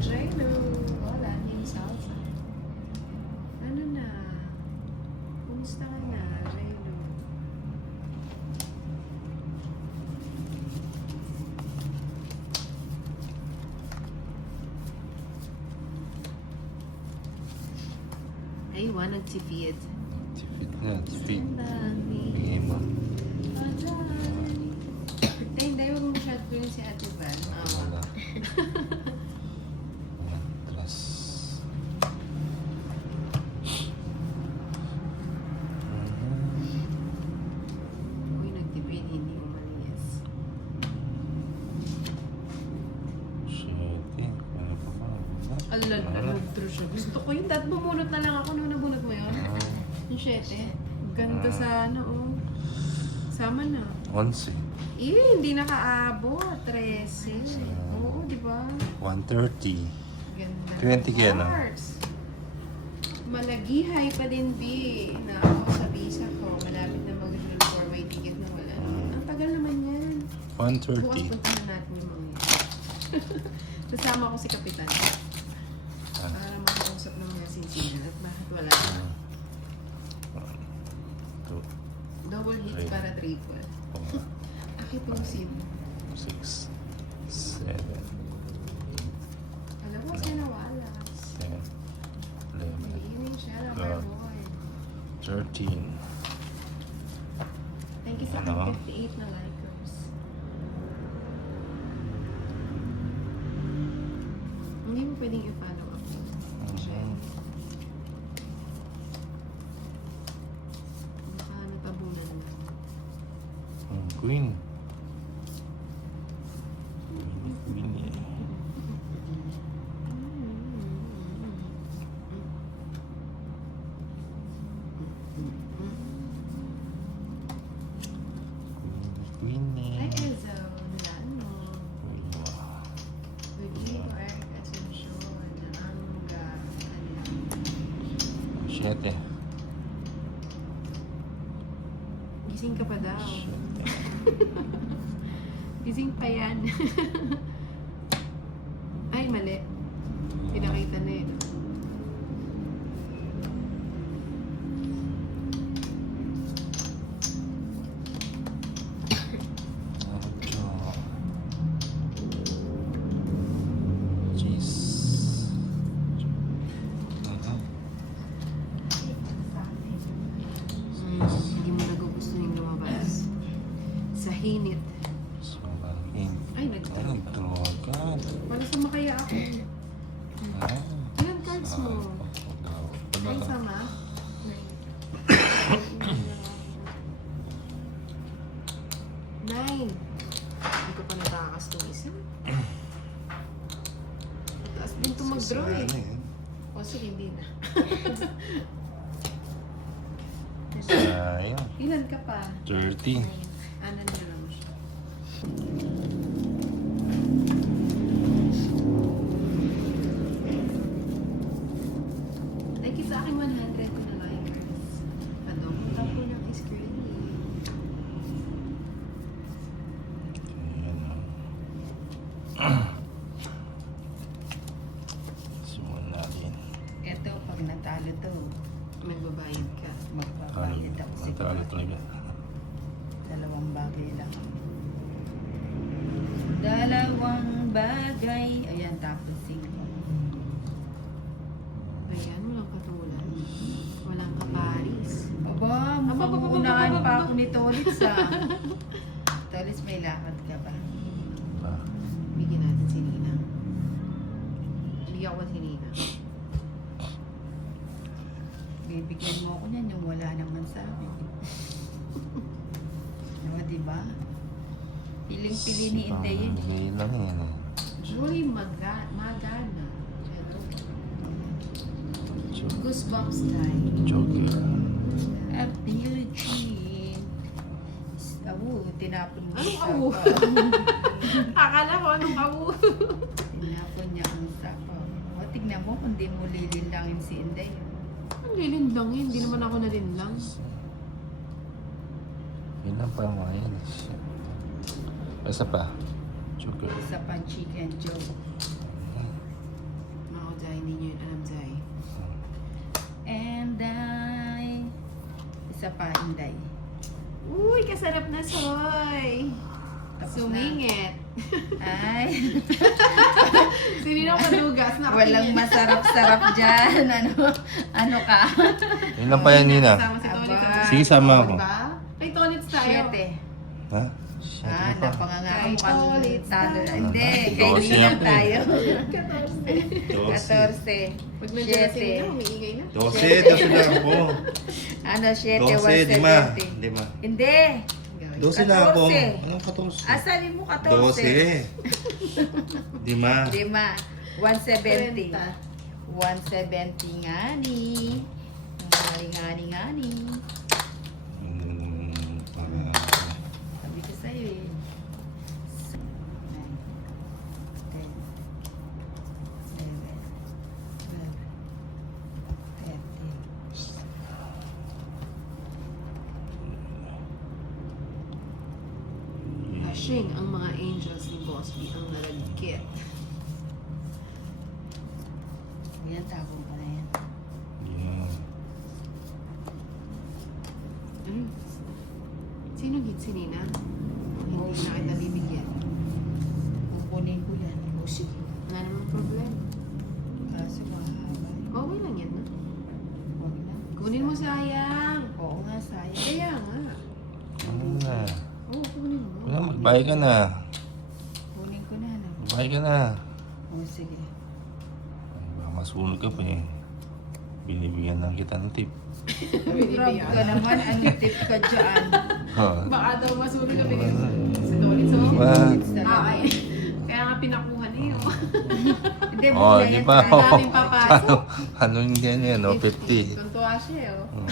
Jeno. Wala, yung salsa. Ano na? Kumusta ka na, Jeno? Ay, nagtipid. Tipid na, tipid. Ang dami. Bigay mo. Hindi, huwag mo masyado ko yun si Ate Van. Wala. Atras. Uy, nagtipid, hindi umalis. Shit, eh. Kaya pa ba? Nag-draw siya. Gusto ko yun. Dahil bumunot na lang ako nung nabunot mo yun. Yung 7. Ganda sana, oh. Sama na. 11. Hindi nakaabot. 13. Oo, di ba? 130. Ganda. 20 kaya na. Hearts. Malagihay pa din, B. Na ako sa visa ko. Malapit na mag-join 4-way ticket na wala. Ang tagal naman yan. Bukas 130. punta na natin yung mga yan. Kasama ko si Kapitan. Para makausap ng mga sinsinan at bakit wala na. 2, Double hit Three. para triple. 4, Akit yung SIM. 6, 7, Alam mo, siya nawala. 10, 11, Nag-iining siya, Twelve. lover boy. 13. Thank you sa Ano? 58 na likers. Hindi mo pwedeng i-follow up. Jen. Baka natabunan na. Queen. Queen eh. Queen Hi, eh. Enzo. Milano. Rodrigo, Eric, Ascension, Anga, ano. 7. Gising ka pa daw. Gising pa yan. Ay, mali. Pinakita na yun. Hindi mo nagugusto yung lumabas. Sa hinit. Ay, nag-draw. Nagdraw. Para sumakaya ako. Ah. Ilan cards mo? Ay, sama? Nine. Hindi ko pa natakas itong isa. Taas din ito mag-draw eh. O sige, hindi na. Sayang. Ilan ka pa? 30. Anan na lang siya. Thank you sa aking 100 ko na likers. Padong ko ng screen. Simulan natin. Ito, pag natalo to, Magbabayad ka. magbabayad ako Matalo siguro. talaga. 2 bagay lang. 2 bagay. Ayan, tapos 5. Ayan, walang katulad. Walang kaparis. Aba, magugunahan pa ako ni Tolis ah. Tolis, may lakad ka ba? Ah, Bigyan natin si Nina. Bigyan ko si Nina. Bibigyan mo ako niyan yung wala naman sa akin. Diba, diba? Piling-pili ni Inday yun. Bigay lang yan eh. Julie Magana. Goosebumps tayo. Joker. Happy Eugene. Awo, tinapon mo Anong sa awo? sapaw. Akala ko anong awo. Tinapon niya ang sapaw. O, tignan mo kung di mo lilindangin si Inday. Ang lilindang yun. Hindi naman ako nalinlang. Yun lang pa mga yan. Isa pa. Joker. Isa pang chicken joke. Jai. Hindi nyo yun alam, Jai. And isa pa, Inday. Uy, kasarap na, Soy! Tapos Sumingit. Ay, Sino na kadugas na walang masarap-sarap dyan. Ano ka? Yun lang pa yan, Nina. Kasama si Tonitz. Aba. Sige, sama ako. Diba? Kay Tonitz tayo. 7. Ha? Siyempre pa. Napangangako Kay kang Tolit talo. tayo. Hindi, kay 12 Ninang yan, pre. tayo. 14. 14. Pag nandiyan na si 7. Nina, umiingay na. 12 lang ako. Ano, 7, 12, di ma. 170. Di ma. Hindi. 12 lang ako. 14. Anong 14? Ah, sabi mo 14. 12. Di ma. 5. 170. 170 nga ni. Ngani. Parang Sabi ko sa'yo eh. 9, 10, 11, 12, 13. Ashing ang mga angels ni Boss B ang nalagkit. Yan, tapong ka na yan. Yan. Ano? Sino hit si Nina? Hindi na kita bibigyan. Kukunin ko yan. O sige. Wala namang problem. Kaso mahaba. Okay lang yan, no? Huwag na. Kunin mo, sayang. Oo nga, sayang. Kaya nga. Ano na? Oo, kunin mo. Wala, magbayad ka na. Kunin ko na. No? Magbayad ka na. O sige. Ay, baka masunog ka pa eh. Binibigyan lang kita ng tip. Grabe ka naman. Ang tip ka dyan. Ha? Baka daw masunod ka bigyan sa Tonitz, oh. Diba? Ay, kaya nga pinakuha niyo. Hindi mo Oh, na di yan. ba? Try. Daming papasok. Ano yung ganyan, no? 50. Tuntua siya, eh, oh. Oh.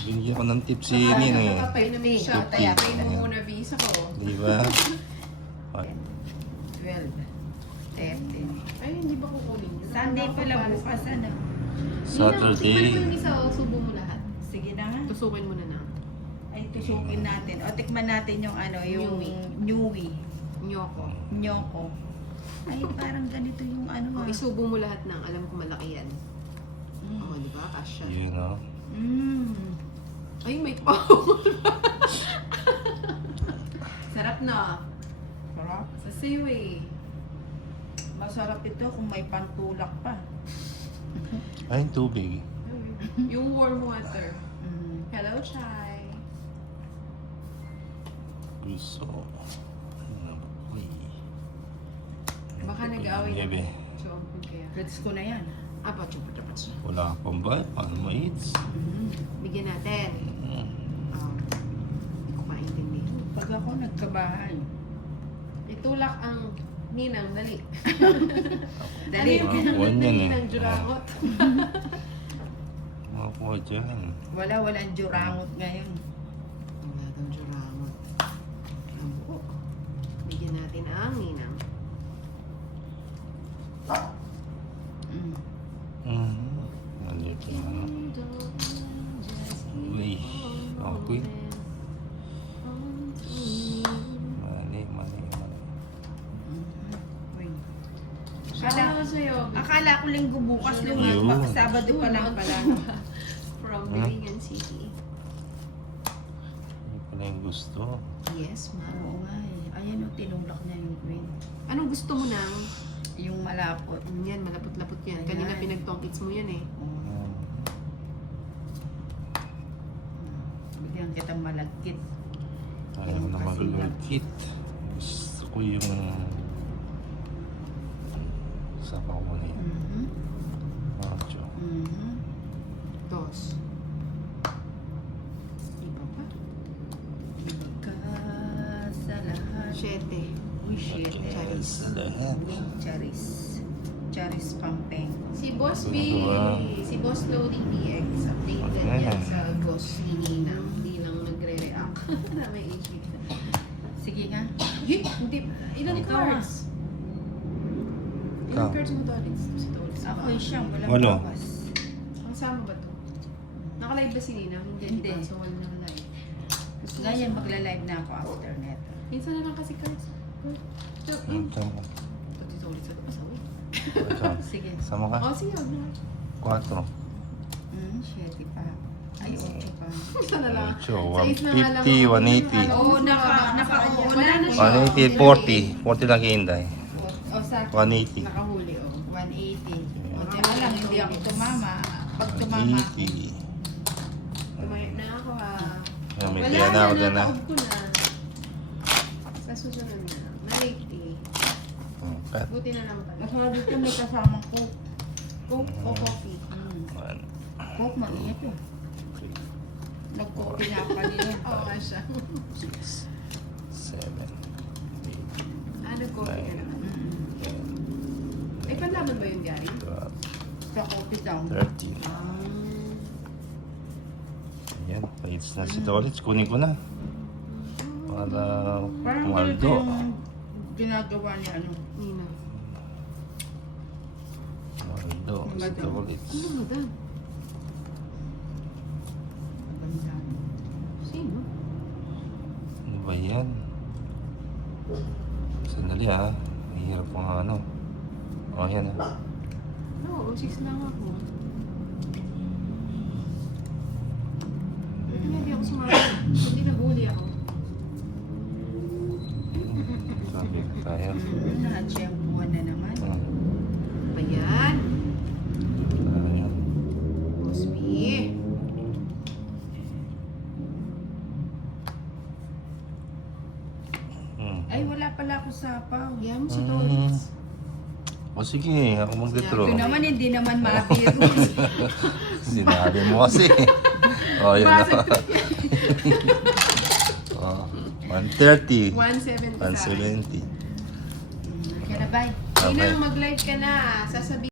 Binigyan ko ng tip si Nino eh. Papainom siya. 50. Kaya painom mo muna visa ko. Di ba? 12. 13. Ay, hindi ba kukunin yun? Sunday pala bukas. Ano? Saturday. Tikman mo yung isa, oh. Subo mo lahat. Sige na nga. Tusukin mo na na. Ay, tusukin natin. O, tikman natin yung ano, yung Newy. Nyoko. Nyoko. Ay, parang ganito yung ano Oh, ah. isubo mo lahat ng alam ko malaki yan. Oh, di ba? Kasha. You know? Ay, may sarap na. Sarap. Sa siwi. Masarap ito kung may pantulak pa. Ay, tubig. Yung warm water. Mm. Hello, Chai. Gusto. Ano ba? Uy. Baka nag-away na. Bebe. So, kaya. Gets ko na yan. Apa, chupa. Wala ka pang ba? Paano ma-eats? Bigyan natin. Hindi ko maintindihan. Pag ako nagkabahay. Itulak ang ninang, dali. Dali. Ano yung Mga pinang kuwan yan eh. ninang jurakot? Makakuha dyan. Walang jurangot ngayon. Wala daw jurakot. Ang buo. Bigyan natin ang ninang. Nandito na. Uy. Okay. Mali. Uy. Akala ko sa'yo. Akala ko linggo bukas Ayun. lumabas. Sabado pa lang pala. From Bilingan City. Hindi pala yung gusto. Yes, ma'am. Oo nga eh. Ayan o, tinulak niya yung green. Anong gusto mo nang? Yung malapot. Yan, malapot-lapot yan. Kanina Ayan. pinagtongkits mo yan eh. Bigyan kitang malagkit. Ayaw na malulagkit. Gusto ko yung sabaw ko na yun. Macho. Dos. Iba pa? Ka sa lahat. Siete. Uy, shit. Charis sa lahat. Charis. Charis Pampeng. Si Boss B, Wow. si Boss Loading DX, updated Okay. yan sa boss ni Ninang. Hindi lang nagre-react. May HP. Sige nga. Hindi. Ilan Ikaw cards? Ilan Ikaw. cards mo Tolix? Si Tolix. Ako siyang walang Walo. bawas. Ang sama ba to? Nakalive ba si Ninang? Hindi. Hindi. Diba? So, wala nang live. Gusto ko Ngayon, siya. magla-live na ako after neto. Minsan na lang kasi cards. Ito mo. Pati Tolix ako. Pasawi. Ito. Sige. Sama ka? O, sige, huwag na. 4. 7 pa. Ay, 8 pa. Isa na lang. Ocho, Sa is na nga lang 150, ako. 180. Oo, nakaupo Wala na. na siya. 180, 40. 40 lang kay Inday. O, sa 180. Nakahuli, o. 180. O, teka lang, hindi ako tumama. Pag tumama, 80. Tumayot na ako, ah. Ayan, may Wala kaya na ako dyan, nataob ko na. Sa susunod na. Malate, Cut. Buti na lang pala. masarap dito may kasamang coke. Coke o coffee? 1, Coke, mainit yun. 3, Nag-coke na ako kanina. Oo nga siya. 6, 7, 8, Ah, nag-coffee ka naman. Ay, panlaban ba yun, Gary? 12, Sa coffee daw. 13. Ayan, paits na si Tolits. Kunin ko na. Para Parang ganito pumaldo. yung ginagawa ni ano. Nina. Pumaldo si Pumaldo. Tolits. Ano mo dan? Maganda. Sino? Ano ba yan? Sandali ha. Mahirap ko nga ano. O, yan ha. No, 6 lang ako. Hindi ako sumama. Hindi nabuli ako. Sabi ko tayo. Nakachempuan na naman. Ba yan? Ayan. Cosby. Ay, wala pala ako sapaw. Yan mo si Tolits. O sige, ako mag-retro. Ito naman, hindi naman mabiro. Sinabi mo kasi. O, yun na. O, 130. 170 sa akin. 170. Kaya na, bye. Ina, Okay. mag-live ka na. Sasabihin